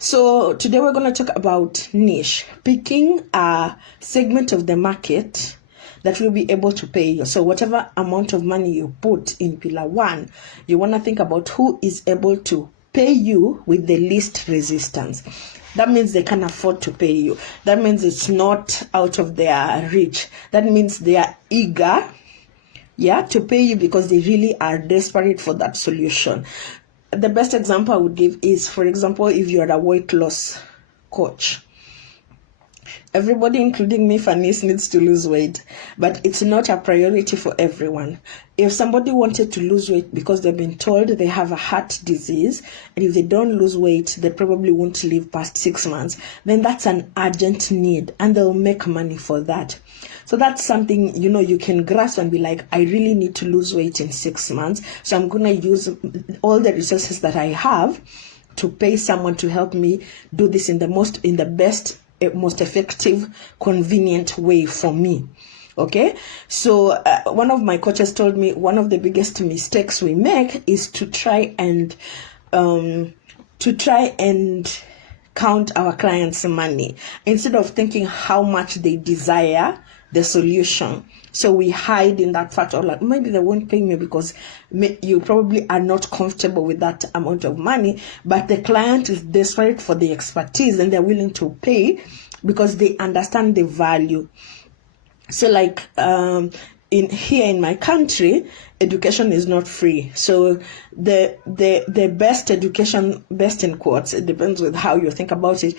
So today we're going to talk about niche, picking a segment of the market that will be able to pay you. So whatever amount of money you put in pillar one, you want to think about who is able to pay you with the least resistance. That means they can afford to pay you. That means it's not out of their reach. That means they are eager, to pay you because they really are desperate for that solution. The best example I would give is, for example, if you're a weight loss coach. Everybody, including me, Fanny's, needs to lose weight, but it's not a priority for everyone. If somebody wanted to lose weight because they've been told they have a heart disease, and if they don't lose weight, they probably won't live past 6 months, then that's an urgent need, and they'll make money for that. So that's something, you can grasp and be like, I really need to lose weight in 6 months, so I'm going to use all the resources that I have to pay someone to help me do this in the best, most effective, convenient way for me. Okay, so one of my coaches told me one of the biggest mistakes we make is to try and count our clients' money instead of thinking how much they desire the solution. So we hide in that fact of like, maybe they won't pay me because you probably are not comfortable with that amount of money, but the client is desperate for the expertise and they're willing to pay because they understand the value. So like in my country, education is not free. So the best education, best in quotes, it depends with how you think about it,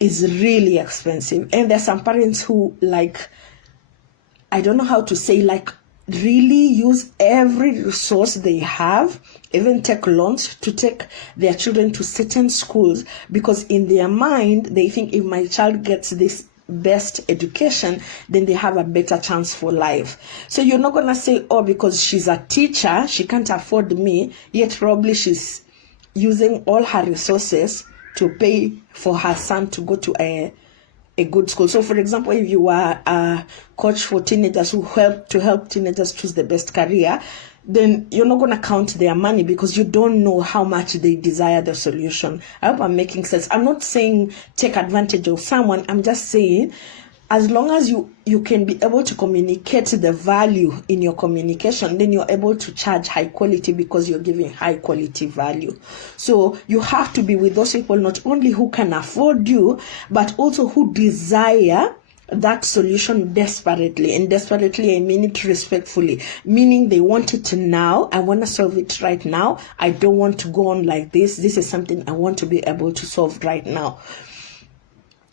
is really expensive. And there's some parents who I don't know how to say, really use every resource they have, even take loans to take their children to certain schools, because in their mind, they think if my child gets this best education, then they have a better chance for life. So you're not going to say, oh, because she's a teacher, she can't afford me, yet probably she's using all her resources to pay for her son to go to a good school. So for example, if you are a coach for teenagers who help teenagers choose the best career, then you're not going to count their money because you don't know how much they desire the solution. I hope I'm making sense. I'm not saying take advantage of someone. I'm just saying, as long as you can be able to communicate the value in your communication, then you're able to charge high quality because you're giving high quality value. So you have to be with those people not only who can afford you, but also who desire that solution desperately. And desperately, I mean it respectfully, meaning they want it now. I want to solve it right now. I don't want to go on like this. This is something I want to be able to solve right now.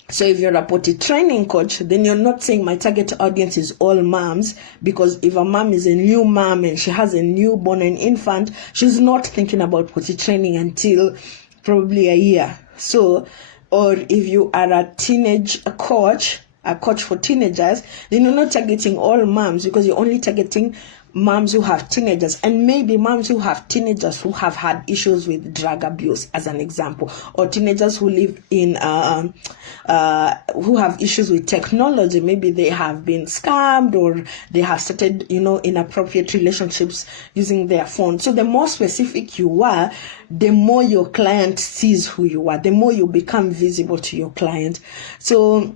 So if you're a potty training coach, then you're not saying my target audience is all moms, because if a mom is a new mom and she has a newborn, an infant, she's not thinking about potty training until probably a year. So, or if you are a coach for teenagers, then you're not targeting all moms because you're only targeting moms who have teenagers, and maybe moms who have teenagers who have had issues with drug abuse, as an example, or teenagers who live in who have issues with technology. Maybe they have been scammed or they have started inappropriate relationships using their phone. So the more specific you are, the more your client sees who you are, the more you become visible to your client. So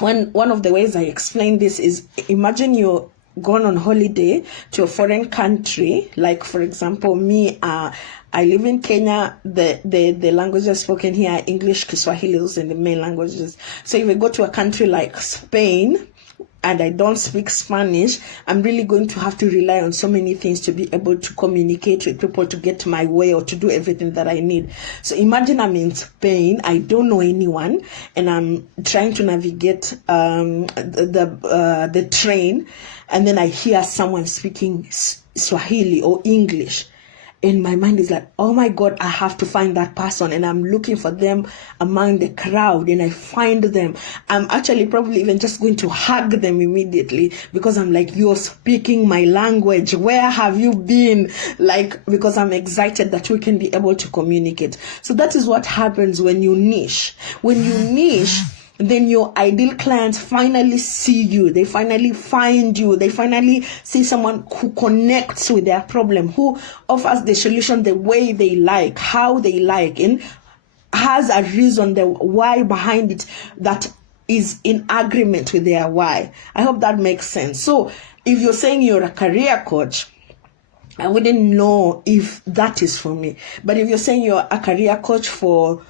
one of the ways I explain this is, imagine you're gone on holiday to a foreign country, like for example me, I live in Kenya. The languages spoken here are English, Kiswahili, those are the main languages. So if I go to a country like Spain and I don't speak Spanish, I'm really going to have to rely on so many things to be able to communicate with people, to get my way, or to do everything that I need. So imagine I'm in Spain, I don't know anyone, and I'm trying to navigate the train, and then I hear someone speaking Swahili or English. And my mind is like, oh my God, I have to find that person. And I'm looking for them among the crowd, and I find them. I'm actually probably even just going to hug them immediately, because I'm like, you're speaking my language. Where have you been? Because I'm excited that we can be able to communicate. So that is what happens when you niche. When you niche, then your ideal clients finally see you. They finally find you. They finally see someone who connects with their problem, who offers the solution the way they like, how they like, and has a reason, the why behind it, that is in agreement with their why. I hope that makes sense. So if you're saying you're a career coach, I wouldn't know if that is for me. But if you're saying you're a career coach for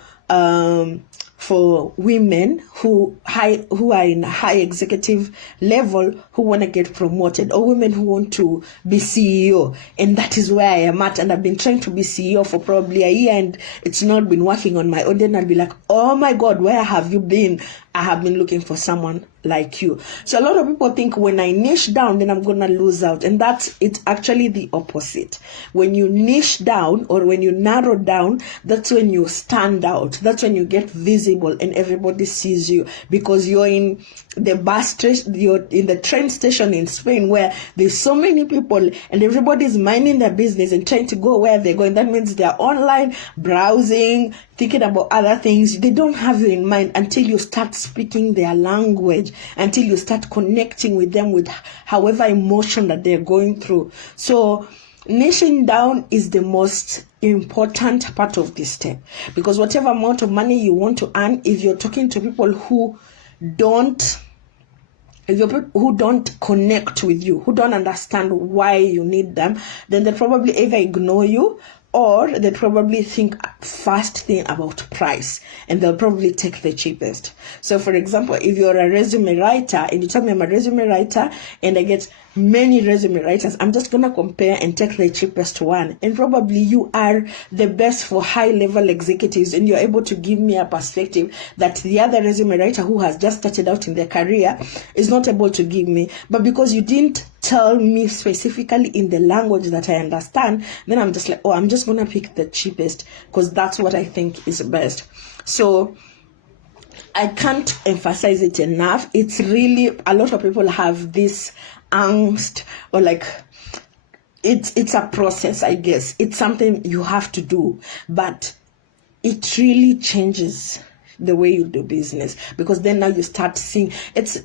women who are in high executive level, who want to get promoted, or women who want to be CEO, and that is where I am at, and I've been trying to be CEO for probably a year and it's not been working on my own, then I'll be like, oh my God, where have you been? I have been looking for someone like you. So a lot of people think when I niche down, then I'm going to lose out. And it's actually the opposite. When you niche down, or when you narrow down, that's when you stand out. That's when you get visible and everybody sees you, because you're in the bus station, you're in the train station in Spain where there's so many people and everybody's minding their business and trying to go where they're going. That means they're online, browsing, thinking about other things. They don't have you in mind until you start speaking their language, until you start connecting with them with however emotion that they're going through. So niching down is the most important part of this step, because whatever amount of money you want to earn, if you're talking to people who don't connect with you, who don't understand why you need them, then they probably either ignore you, or they probably think first thing about price, and they'll probably take the cheapest. So for example, if you're a resume writer and you tell me I'm a resume writer and I get many resume writers, I'm just going to compare and take the cheapest one. And probably you are the best for high level executives, and you're able to give me a perspective that the other resume writer who has just started out in their career is not able to give me. But because you didn't tell me specifically in the language that I understand, then I'm just like, oh, I'm just going to pick the cheapest because that's what I think is best. So I can't emphasize it enough. It's really, a lot of people have this angst, or like, it's a process, I guess. It's something you have to do, but it really changes the way you do business, because then now you start seeing it's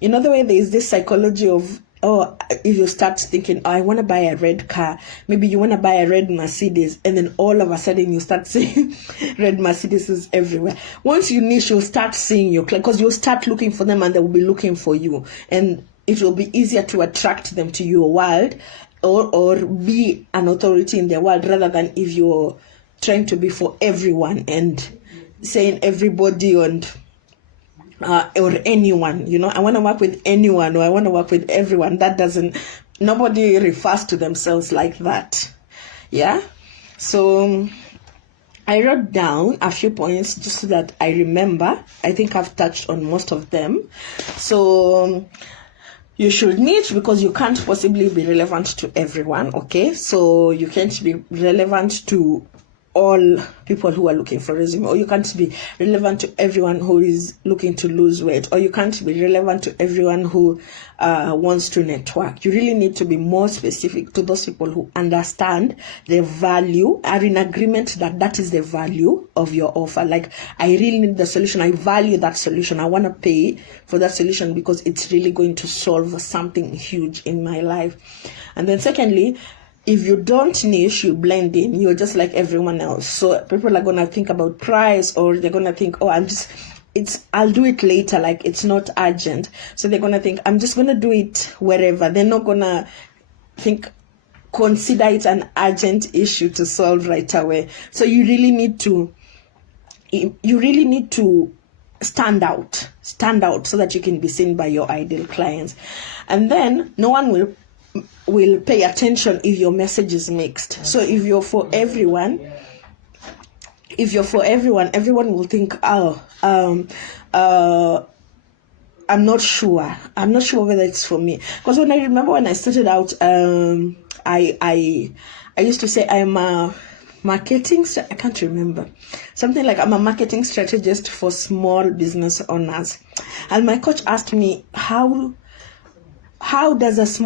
you know, the way there is this psychology of, oh, if you start thinking, oh, I want to buy a red car, maybe you want to buy a red Mercedes, and then all of a sudden you start seeing red Mercedeses everywhere. Once you niche, you'll start seeing your client, because you'll start looking for them and they will be looking for you, and it will be easier to attract them to your world, or be an authority in their world, rather than if you're trying to be for everyone and saying everybody and or anyone, you know, I want to work with anyone, or I want to work with everyone. That doesn't, nobody refers to themselves like that. Yeah. So I wrote down a few points just so that I remember. I think I've touched on most of them. So you should niche, because you can't possibly be relevant to everyone. Okay. So you can't be relevant to all people who are looking for resume, or you can't be relevant to everyone who is looking to lose weight, or you can't be relevant to everyone who wants to network. You really need to be more specific to those people who understand the value, are in agreement that that is the value of your offer. Like, I really need the solution, I value that solution, I want to pay for that solution because it's really going to solve something huge in my life. And then secondly, if you don't niche, you blend in, you're just like everyone else. So people are going to think about price, or they're going to think, oh, I'll do it later, like it's not urgent. So they're going to think, I'm just going to do it wherever. They're not going to consider it an urgent issue to solve right away. So you really need to stand out so that you can be seen by your ideal clients. And then no one will pay attention if your message is mixed. So if you're for everyone, everyone will think, oh, I'm not sure whether it's for me. Because when I remember when I started out, I used to say I'm a marketing, I can't remember, something like I'm a marketing strategist for small business owners. And my coach asked me, how does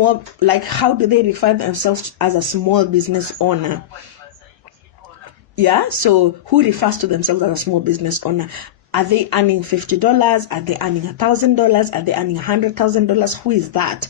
how do they refer themselves as a small business owner? Yeah, so who refers to themselves as a small business owner? Are they earning $50? Are they earning $1,000? Are they earning $100,000? Who is that?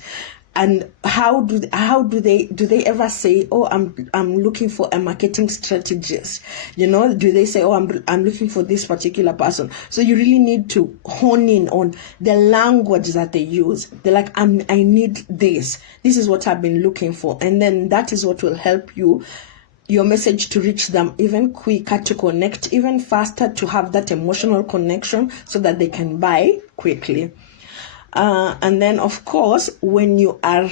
And how do they ever say, oh, I'm looking for a marketing strategist? Do they say, oh, I'm looking for this particular person? So you really need to hone in on the language that they use. They're like, I need this. This is what I've been looking for. And then that is what will help your message to reach them even quicker, to connect even faster, to have that emotional connection so that they can buy quickly. And then, of course, when you are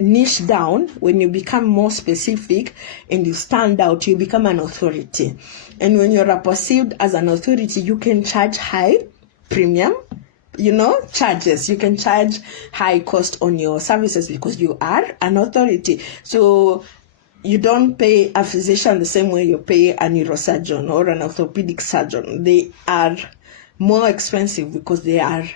niche down, when you become more specific and you stand out, you become an authority. And when you're perceived as an authority, you can charge high premium, charges. You can charge high cost on your services because you are an authority. So you don't pay a physician the same way you pay a neurosurgeon or an orthopedic surgeon. They are more expensive because they have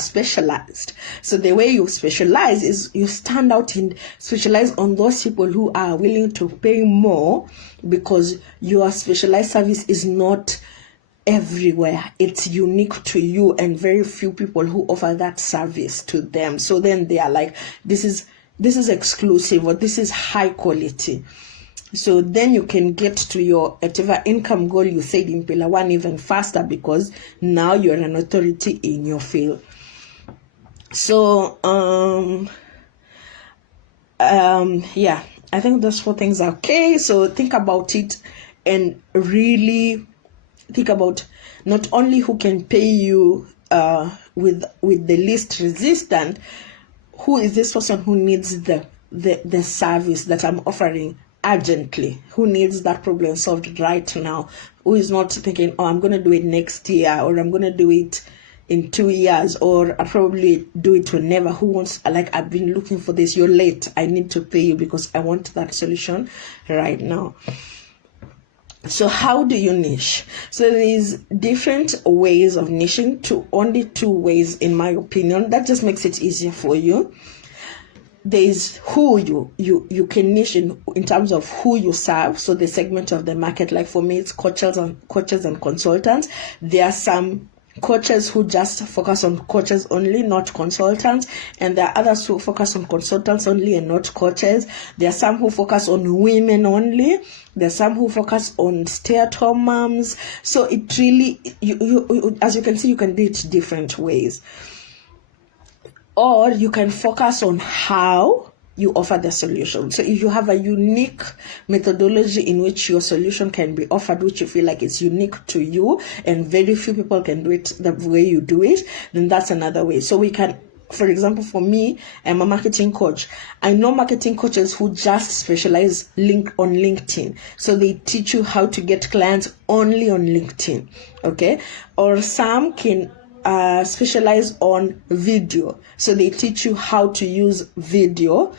specialized. So the way you specialize is you stand out and specialize on those people who are willing to pay more, because your specialized service is not everywhere. It's unique to you, and very few people who offer that service to them. So then they are like, this is exclusive, or this is high quality. So then you can get to your whatever income goal you said in Pillar 1 even faster, because now you're an authority in your field. So, yeah, I think those 4 things are okay. So think about it and really think about not only who can pay you with the least resistance. Who is this person who needs the service that I'm offering urgently? Who needs that problem solved right now? Who is not thinking, oh, I'm going to do it next year, or I'm going to do it in 2 years, or I'll probably do it whenever. Who wants, like, I've been looking for this, you're late, I need to pay you because I want that solution right now. So how do you niche? So there's different ways of niching, only 2 ways in my opinion. That just makes it easier for you. There's who you can niche in terms of who you serve, so the segment of the market. Like for me, it's coaches and consultants. There are some coaches who just focus on coaches only, not consultants, and there are others who focus on consultants only and not coaches. There are some who focus on women only. There are some who focus on stay-at-home moms. So it really, you as you can see, you can do it different ways. Or you can focus on how you offer the solution. So if you have a unique methodology in which your solution can be offered, which you feel like it's unique to you and very few people can do it the way you do it, then that's another way. So we can, for example, for me, I'm a marketing coach. I know marketing coaches who just specialize on LinkedIn. So they teach you how to get clients only on LinkedIn. Okay. Or some can specialize on video. So they teach you how to use video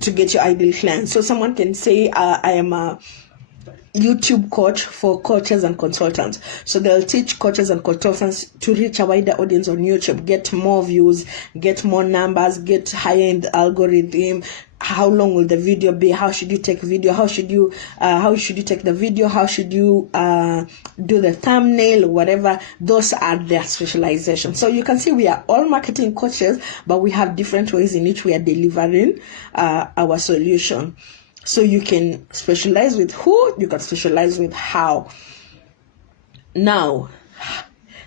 to get your ideal clients. So someone can say, I am a YouTube coach for coaches and consultants. So they'll teach coaches and consultants to reach a wider audience on YouTube, get more views, get more numbers, get higher in the algorithm. How long will the video be? How should you take video? How should you take the video? How should you do the thumbnail or whatever? Those are their specialization. So you can see we are all marketing coaches, but we have different ways in which we are delivering our solution. So you can specialize with who, you can specialize with how. Now,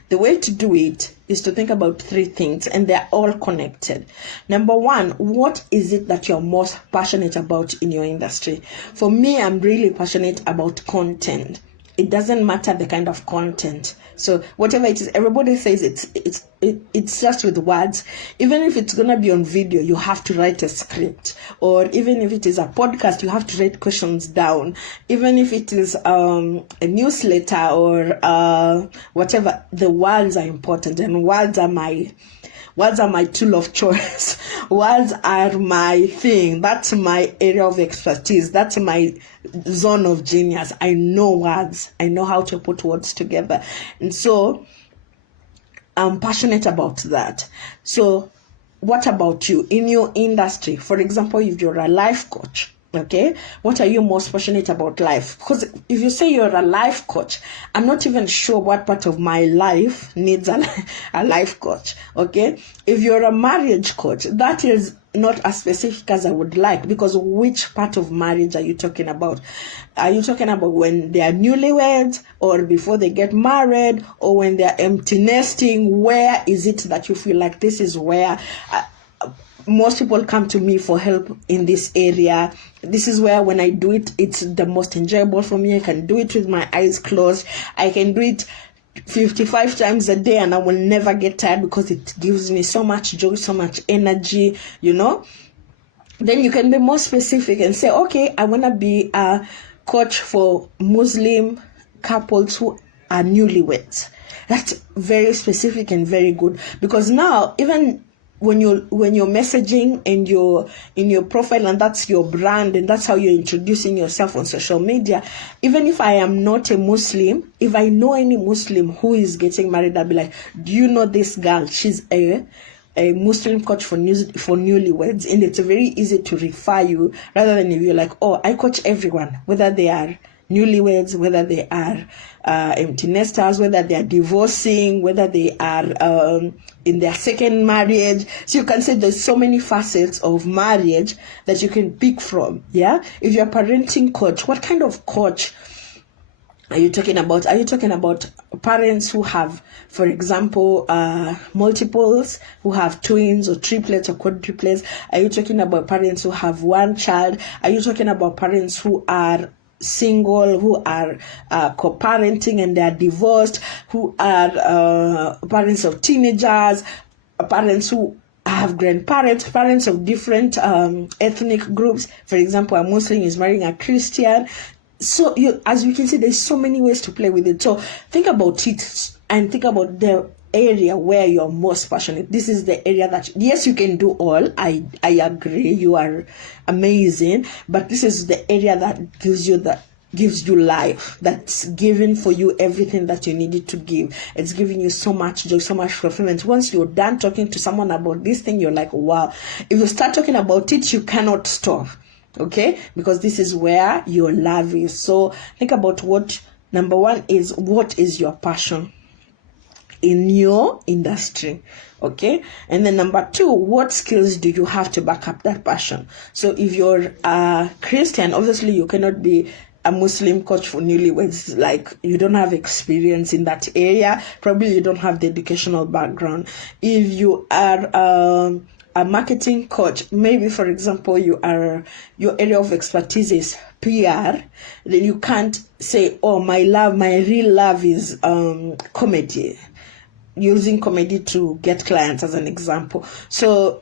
the way to do it is to think about 3 things, and they're all connected. Number 1, what is it that you're most passionate about in your industry? For me, I'm really passionate about content. It doesn't matter the kind of content. So whatever it is, everybody says it's just with words. Even if it's gonna be on video, you have to write a script. Or even if it is a podcast, you have to write questions down. Even if it is a newsletter or whatever, the words are important, and words are my tool of choice. Words are my thing. That's my area of expertise. That's my zone of genius. I know words. I know how to put words together. And so I'm passionate about that. So what about you in your industry? For example, if you're a life coach, Okay, what are you most passionate about life? Because if you say you're a life coach, I'm not even sure what part of my life needs a life coach. Okay, if you're a marriage coach, that is not as specific as I would like, because which part of marriage are you talking about? Are you talking about when they are newlyweds, or before they get married, or when they are empty nesting? Where is it that you feel like this is where most people come to me for help in this area? This is where when I do it, it's the most enjoyable for me. I can do it with my eyes closed. I can do it 55 times a day and I will never get tired, because it gives me so much joy, so much energy, Then you can be more specific and say, okay, I want to be a coach for Muslim couples who are newlyweds. That's very specific and very good, because now even when you're messaging and you're in your profile, and that's your brand, and that's how you're introducing yourself on social media, even if I am not a Muslim, if I know any Muslim who is getting married, I'll be like, do you know this girl? She's a Muslim coach for newlyweds, and it's very easy to refer you, rather than if you're like, oh, I coach everyone, whether they are newlyweds, whether they are empty nesters, whether they are divorcing, whether they are in their second marriage. So you can say there's so many facets of marriage that you can pick from. Yeah, if you're a parenting coach, what kind of coach are you talking about? Are you talking about parents who have, for example, multiples, who have twins or triplets or quadruplets? Are you talking about parents who have one child? Are you talking about parents who are single, who are co-parenting and they are divorced, who are parents of teenagers, parents who have grandparents, parents of different ethnic groups? For example, a Muslim is marrying a Christian. So as you can see, there's so many ways to play with it. So think about it and think about the area where you're most passionate. This is the area that, yes, you can do all. I agree, you are amazing, but this is the area that gives you life, that's giving for you everything that you needed to give. It's giving you so much joy, so much fulfillment. Once you're done talking to someone about this thing, you're like, wow. If you start talking about it, you cannot stop. Okay, because this is where your love is. So think about number one is, what is your passion in your industry? Okay, and then number two, what skills do you have to back up that passion? So if you're a Christian, obviously you cannot be a Muslim coach for newlyweds. Like, you don't have experience in that area. Probably you don't have the educational background. If you are a marketing coach, maybe, for example, your area of expertise is PR, then you can't say, oh, my real love is comedy, using comedy to get clients as an example. So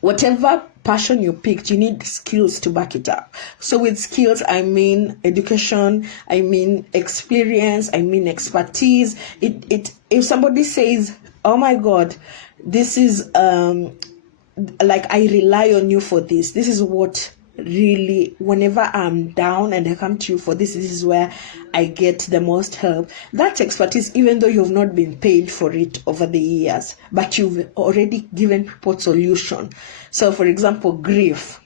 whatever passion you picked, you need skills to back it up. So with skills, I mean education, I mean experience, I mean expertise. If somebody says, oh my God, this is like, I rely on you for this. This is what really, whenever I'm down and I come to you for this is where I get the most help. That expertise, even though you've not been paid for it over the years, but you've already given people solution. So for example, grief.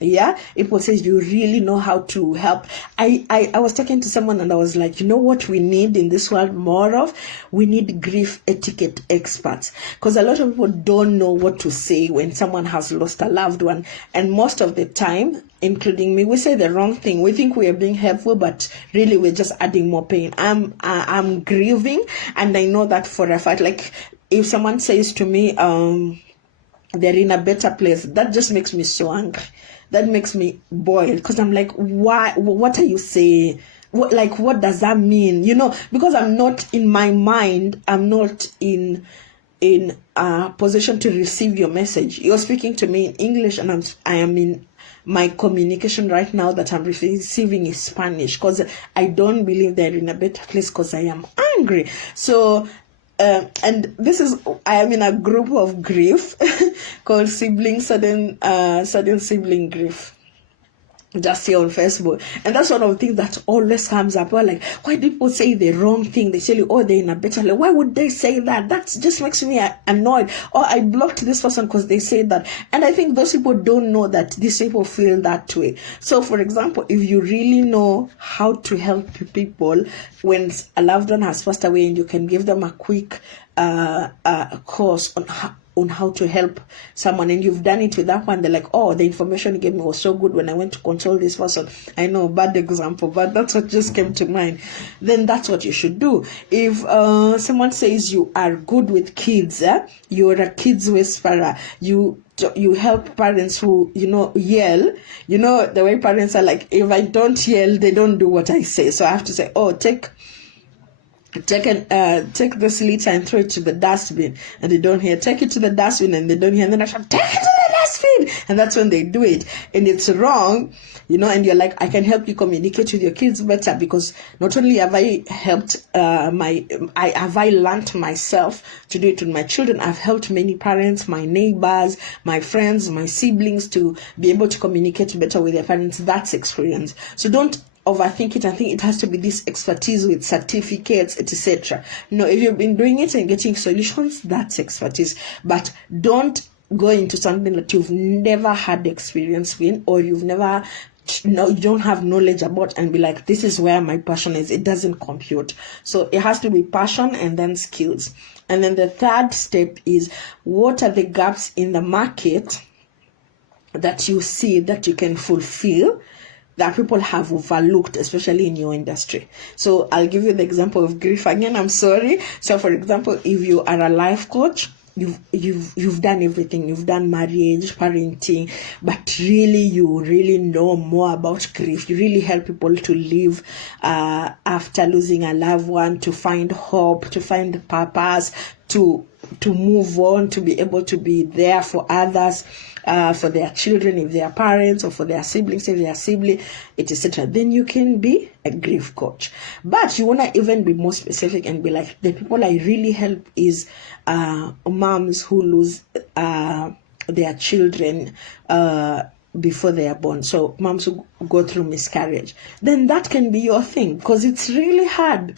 Yeah, people say you really know how to help. I was talking to someone and I was like, you know what we need in this world more of? We need grief etiquette experts, because a lot of people don't know what to say when someone has lost a loved one, and most of the time, including me, we say the wrong thing. We think we are being helpful, but really we're just adding more pain. I'm grieving, and I know that for a fact. Like, if someone says to me, they're in a better place, that just makes me so angry. That makes me boil, because I'm like, why? What are you saying? What does that mean? Because I'm not, in my mind, I'm not in a position to receive your message. You're speaking to me in English, and I am in my communication right now that I'm receiving is Spanish, because I don't believe they're in a better place, because I am angry. So and this is, I am in a group of grief called sudden sibling grief. just here on Facebook. And that's one of the things that always comes up. We're like, why do people say the wrong thing? They tell you, oh, they're in a better life. Why would they say that? That just makes me annoyed. Or I blocked this person because they say that. And I think those people don't know that these people feel that way. So, for example, if you really know how to help people when a loved one has passed away, and you can give them a quick course on how to help someone, and you've done it with that one, they're like, oh, the information you gave me was so good when I went to console this person. I know, bad example, but that's what just came to mind. Then that's what you should do. If someone says you are good with kids, you're a kids whisperer, you help parents who, yell. The way parents are like, if I don't yell, they don't do what I say. So I have to say, oh, take this litter and throw it to the dustbin, and they don't hear. Take it to the dustbin, and they don't hear. And then I shout, take it to the dustbin, and that's when they do it, and it's wrong, And you're like, I can help you communicate with your kids better, because not only have I helped I learned myself to do it with my children, I've helped many parents, my neighbors, my friends, my siblings to be able to communicate better with their parents. That's experience. So don't overthink it and think it has to be this expertise with certificates, etc. No, if you've been doing it and getting solutions, that's expertise. But don't go into something that you've never had experience in, or you don't have knowledge about, and be like, this is where my passion is. It doesn't compute. So it has to be passion and then skills. And then the third step is, what are the gaps in the market that you see that you can fulfill, that people have overlooked, especially in your industry? So I'll give you the example of grief again. I'm sorry. So for example, if you are a life coach, you've done everything. You've done marriage, parenting, but really you really know more about grief. You really help people to live after losing a loved one, to find hope, to find purpose, to move on, to be able to be there for others, for their children if they are parents, or for their siblings if they are siblings, etc. Then you can be a grief coach. But you want to even be more specific and be like, the people I really help is moms who lose their children before they are born. So moms who go through miscarriage. Then that can be your thing, because it's really hard.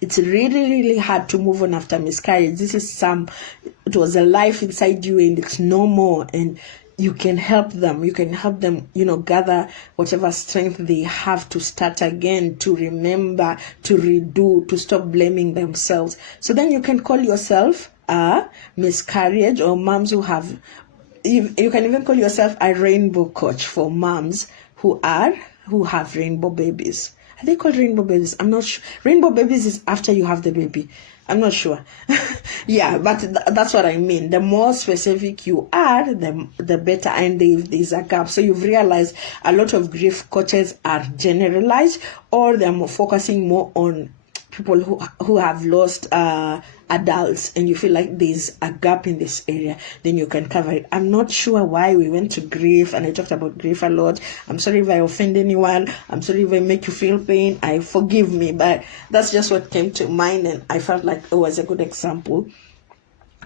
It's really, really hard to move on after miscarriage. It was a life inside you, and it's no more. And you can help them. You can help them, gather whatever strength they have to start again, to remember, to redo, to stop blaming themselves. So then you can call yourself a miscarriage, or moms who have, you can even call yourself a rainbow coach for moms who have rainbow babies. Are they called rainbow babies? I'm not sure. Rainbow babies is after you have the baby. I'm not sure. Yeah, but that's what I mean. The more specific you are, the better. And there's a gap. So you've realized a lot of grief coaches are generalized, or they're focusing more on people who have lost adults, and you feel like there's a gap in this area, then you can cover it. I'm not sure why we went to grief, and I talked about grief a lot. I'm sorry if I offend anyone. I'm sorry if I make you feel pain. Forgive me, but that's just what came to mind, and I felt like it was a good example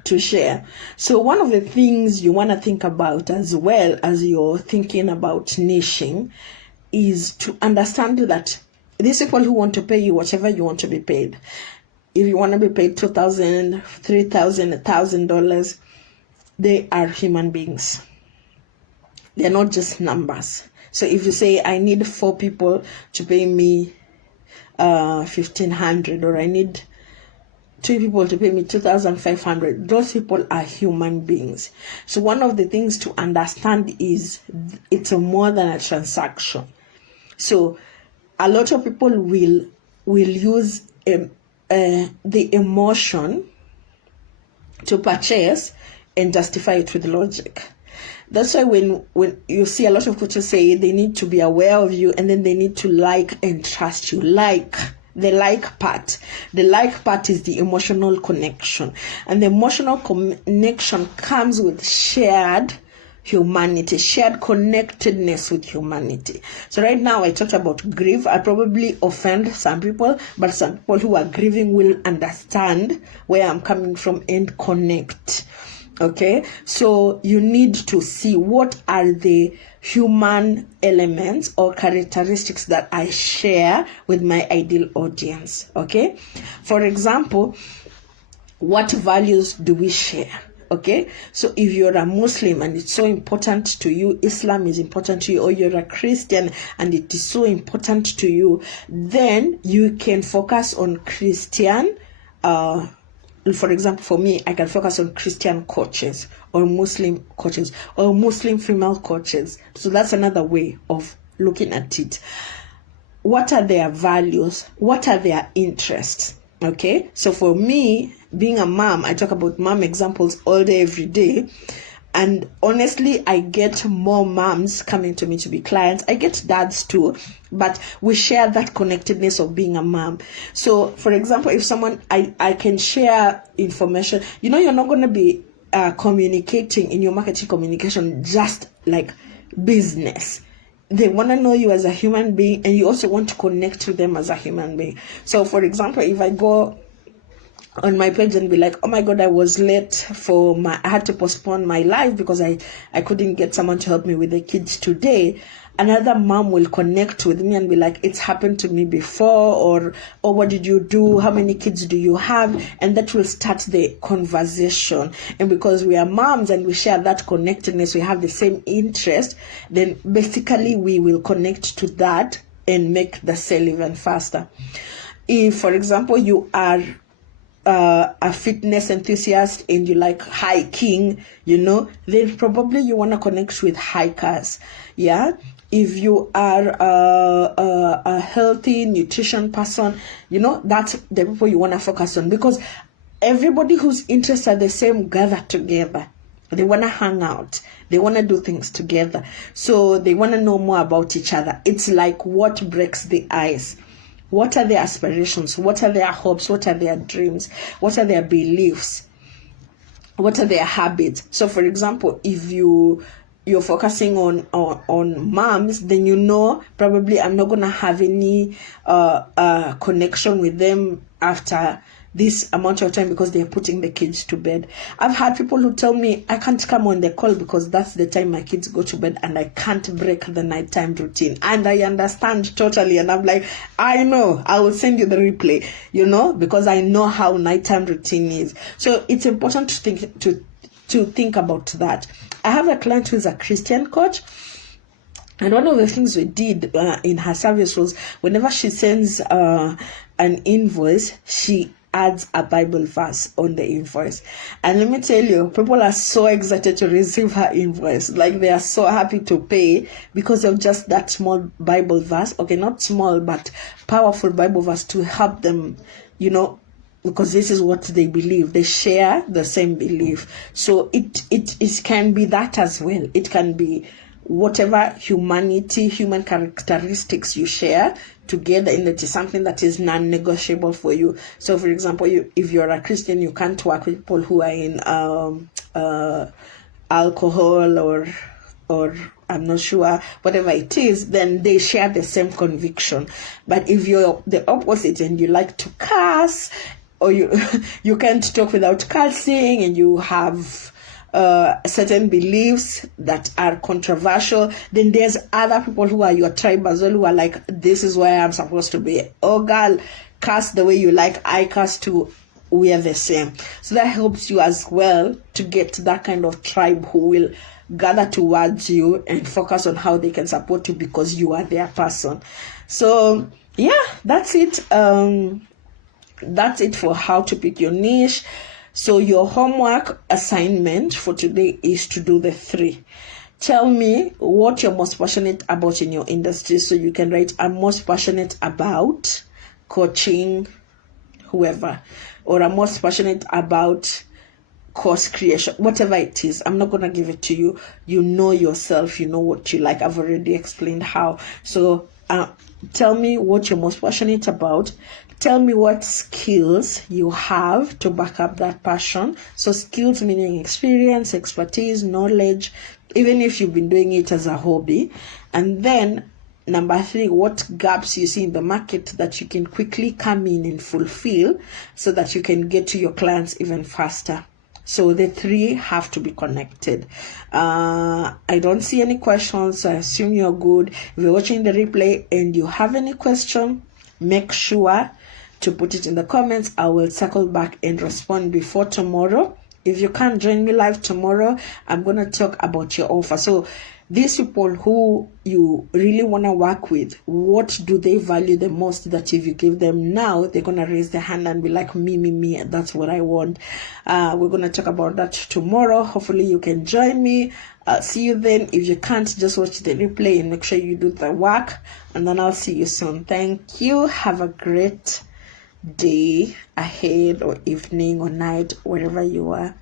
to share. So one of the things you want to think about, as well as you're thinking about niching, is to understand that these people who want to pay you whatever you want to be paid, if you want to be paid $2,000, $3,000, $1,000, they are human beings. They're not just numbers. So if you say, I need 4 people to pay me $1,500, or I need 2 people to pay me $2,500, those people are human beings. So one of the things to understand is it's more than a transaction. So a lot of people will use the emotion to purchase and justify it with logic. That's why when you see a lot of coaches say they need to be aware of you, and then they need to like and trust you. The like part. The like part is the emotional connection. And the emotional connection comes with shared humanity, shared connectedness with humanity. So right now I talked about grief. I probably offend some people, but some people who are grieving will understand where I'm coming from and connect. Okay, so you need to see what are the human elements or characteristics that I share with my ideal audience. Okay, for example, what values do we share? Okay, so if you're a Muslim and it's so important to you, Islam is important to you, or you're a Christian and it is so important to you, then you can focus on Christian. For example, for me, I can focus on Christian coaches or Muslim coaches or Muslim female coaches. So that's another way of looking at it. What are their values? What are their interests? Okay, so for me, being a mom, I talk about mom examples all day, every day. And honestly, I get more moms coming to me to be clients. I get dads too, but we share that connectedness of being a mom. So, for example, if someone, I can share information. You know, you're not going to be communicating in your marketing communication just like business. They want to know you as a human being, and you also want to connect with them as a human being. So, for example, if I go on my page and be like, oh my God, I was late I had to postpone my live because I couldn't get someone to help me with the kids today. Another mom will connect with me and be like, it's happened to me before, or oh, what did you do? How many kids do you have? And that will start the conversation. And because we are moms and we share that connectedness, we have the same interest, then basically we will connect to that and make the sale even faster. If, for example, you are a fitness enthusiast and you like hiking, then probably you want to connect with hikers. Yeah. If you are a healthy nutrition person, that's the people you want to focus on, because everybody whose interests are the same gather together. They want to hang out. They want to do things together. So they want to know more about each other. It's like what breaks the ice. What are their aspirations? What are their hopes? What are their dreams? What are their beliefs? What are their habits? So, for example, if you're focusing on moms, then probably I'm not gonna have any connection with them after this amount of time because they're putting the kids to bed. I've had people who tell me I can't come on the call because that's the time my kids go to bed and I can't break the nighttime routine. And I understand totally. And I'm like, I know, I will send you the replay, because I know how nighttime routine is. So it's important to think about that. I have a client who is a Christian coach. And one of the things we did in her service was whenever she sends an invoice, she adds a Bible verse on the invoice. And let me tell you, people are so excited to receive her invoice. Like, they are so happy to pay because of just that small Bible verse. Okay, not small, but powerful Bible verse to help them, because this is what they believe. They share the same belief. So it can be that as well. It can be whatever human characteristics you share together, and it is something that is non-negotiable for you. So, for example, if you're a Christian, you can't work with people who are in alcohol or I'm not sure, whatever it is, then they share the same conviction. But if you're the opposite and you like to curse, or you can't talk without cursing, and you have certain beliefs that are controversial, then there's other people who are your tribe as well, who are like, this is where I'm supposed to be. Oh, girl, curse the way you like, I curse too, we are the same. So that helps you as well to get that kind of tribe who will gather towards you and focus on how they can support you because you are their person. So yeah, that's it. That's it for how to pick your niche. So your homework assignment for today is to do the 3. Tell me what you're most passionate about in your industry. So you can write, I'm most passionate about coaching whoever, or I'm most passionate about course creation, whatever it is. I'm not going to give it to you. You know yourself, you know what you like. I've already explained how. So tell me what you're most passionate about. Tell me what skills you have to back up that passion. So skills meaning experience, expertise, knowledge, even if you've been doing it as a hobby. And then number 3, what gaps you see in the market that you can quickly come in and fulfill so that you can get to your clients even faster. So the three have to be connected. I don't see any questions. I assume you're good. If you're watching the replay and you have any question, make sure to put it in the comments. I will circle back and respond before tomorrow. If you can't join me live tomorrow, I'm going to talk about your offer. So these people who you really want to work with, what do they value the most that if you give them now, they're going to raise their hand and be like, me, that's what I want. We're going to talk about that tomorrow. Hopefully you can join me. See you then. If you can't, just watch the replay and make sure you do the work. And then I'll see you soon. Thank you. Have a great day ahead, or evening or night, wherever you are.